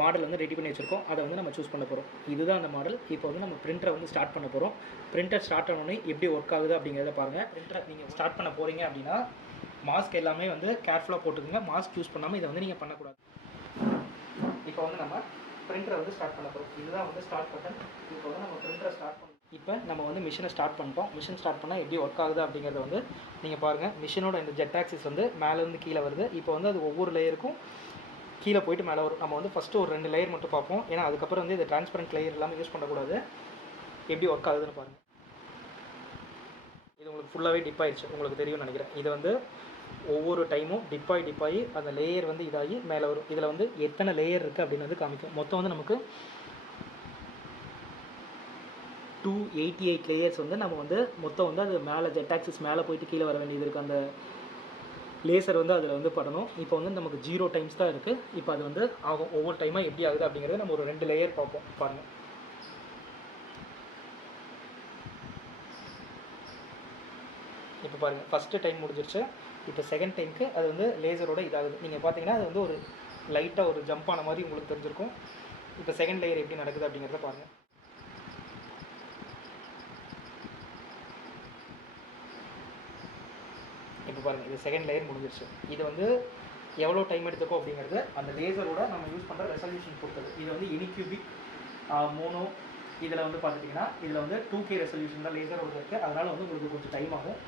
Model வந்து ready பண்ணி வச்சுருக்கோம். அதை வந்து நம்ம சூஸ் பண்ண போகிறோம். இதுதான் அந்த மாடல். இப்போ வந்து நம்ம பிரிண்டரை வந்து ஸ்டார்ட் பண்ண போகிறோம். பிரிண்டர் ஸ்டார்ட் ஆனோடனே எப்படி ஒர்க் ஆகுது அப்படிங்கிறத பாருங்கள். பிரிண்டரை நீங்கள் ஸ்டார்ட் பண்ண போகிறீங்க அப்படின்னா மாஸ்க் எல்லாமே வந்து கேர்ஃபுல்லாக போட்டுக்கோங்க. மாஸ்க் யூஸ் பண்ணாமல் இதை வந்து நீங்கள் பண்ணக்கூடாது. இப்போ வந்து நம்ம பிரிண்டரை வந்து ஸ்டார்ட் பண்ண போகிறோம். இதுதான் வந்து ஸ்டார்ட் பட்டன். இப்போ வந்து நம்ம பிரிண்டரை ஸ்டார்ட் பண்ணோம். இப்போ நம்ம வந்து மிஷினை ஸ்டார்ட் பண்ணிட்டோம். மிஷின் ஸ்டார்ட் பண்ணால் எப்படி ஒர்க் ஆகுது அப்படிங்கிறத வந்து நீங்கள் பாருங்கள். மிஷினோட இந்த ஜெட் ஆக்சிஸ் வந்து மேலேருந்து கீழே வருது. இப்போ வந்து அது ஒவ்வொரு லேயருக்கும் கீழே போயிட்டு மேலே வரும். நம்ம வந்து ஃபஸ்ட்டு ஒரு 2 லேயர் மட்டும் பார்ப்போம். ஏன்னா அதுக்கப்புறம் வந்து இந்த டிரான்ஸ்பரண்ட் லேயர் எல்லாமே யூஸ் பண்ணக்கூடாது. எப்படி ஒர்க் ஆகுதுன்னு பாருங்கள். இது உங்களுக்கு ஃபுல்லாகவே டிப் ஆயிடுச்சு, உங்களுக்கு தெரியும்னு நினைக்கிறேன். இது வந்து ஒவ்வொரு டைமும் டிப்பாகி அந்த லேயர் வந்து இதாகி மேலே வரும். இதில் வந்து எத்தனை லேயர் இருக்குது அப்படின்னு வந்து காமிக்கும். மொத்தம் வந்து நமக்கு 288 லேயர்ஸ் வந்து நம்ம வந்து மொத்தம் வந்து அது மேலே ஜெட் ஆக்சிஸ் மேலே போயிட்டு கீழே வர வேண்டியது இருக்குது. அந்த லேசர் வந்து அதில் வந்து படணும். இப்போ வந்து நமக்கு 0 டைம்ஸ் தான் இருக்குது. இப்போ அது வந்து ஆகும். ஒவ்வொரு டைமாக எப்படி ஆகுது அப்படிங்கிறத நம்ம ஒரு 2 லேயர் பார்ப்போம். பாருங்கள். இப்போ பாருங்கள், ஃபஸ்ட்டு டைம் முடிஞ்சிருச்சு. இப்போ செகண்ட் டைமுக்கு அது வந்து லேசரோட இதாகுது. நீங்கள் பார்த்தீங்கன்னா அது வந்து ஒரு லைட்டாக ஒரு ஜம்ப் ஆன மாதிரி உங்களுக்கு தெரிஞ்சிருக்கும். இப்போ செகண்ட் லேயர் எப்படி நடக்குது அப்படிங்கிறத பாருங்கள். இப்போ பாருங்கள், இது செகண்ட் லேயர் முடிஞ்சிருச்சு. இது வந்து எவ்வளோ டைம் எடுத்துக்கும் அப்படிங்கிறது அந்த லேசரோட நம்ம யூஸ் பண்ணுற ரெசல்யூஷன் பொறுத்தது. இது வந்து எனிக்யூபிக் மோனோ. இதில் வந்து பார்த்துட்டிங்கன்னா இதில் வந்து 2K ரெசல்யூஷன் தான் லேசரோட இருக்குது. அதனால் வந்து உங்களுக்கு கொஞ்சம் டைம் ஆகும்.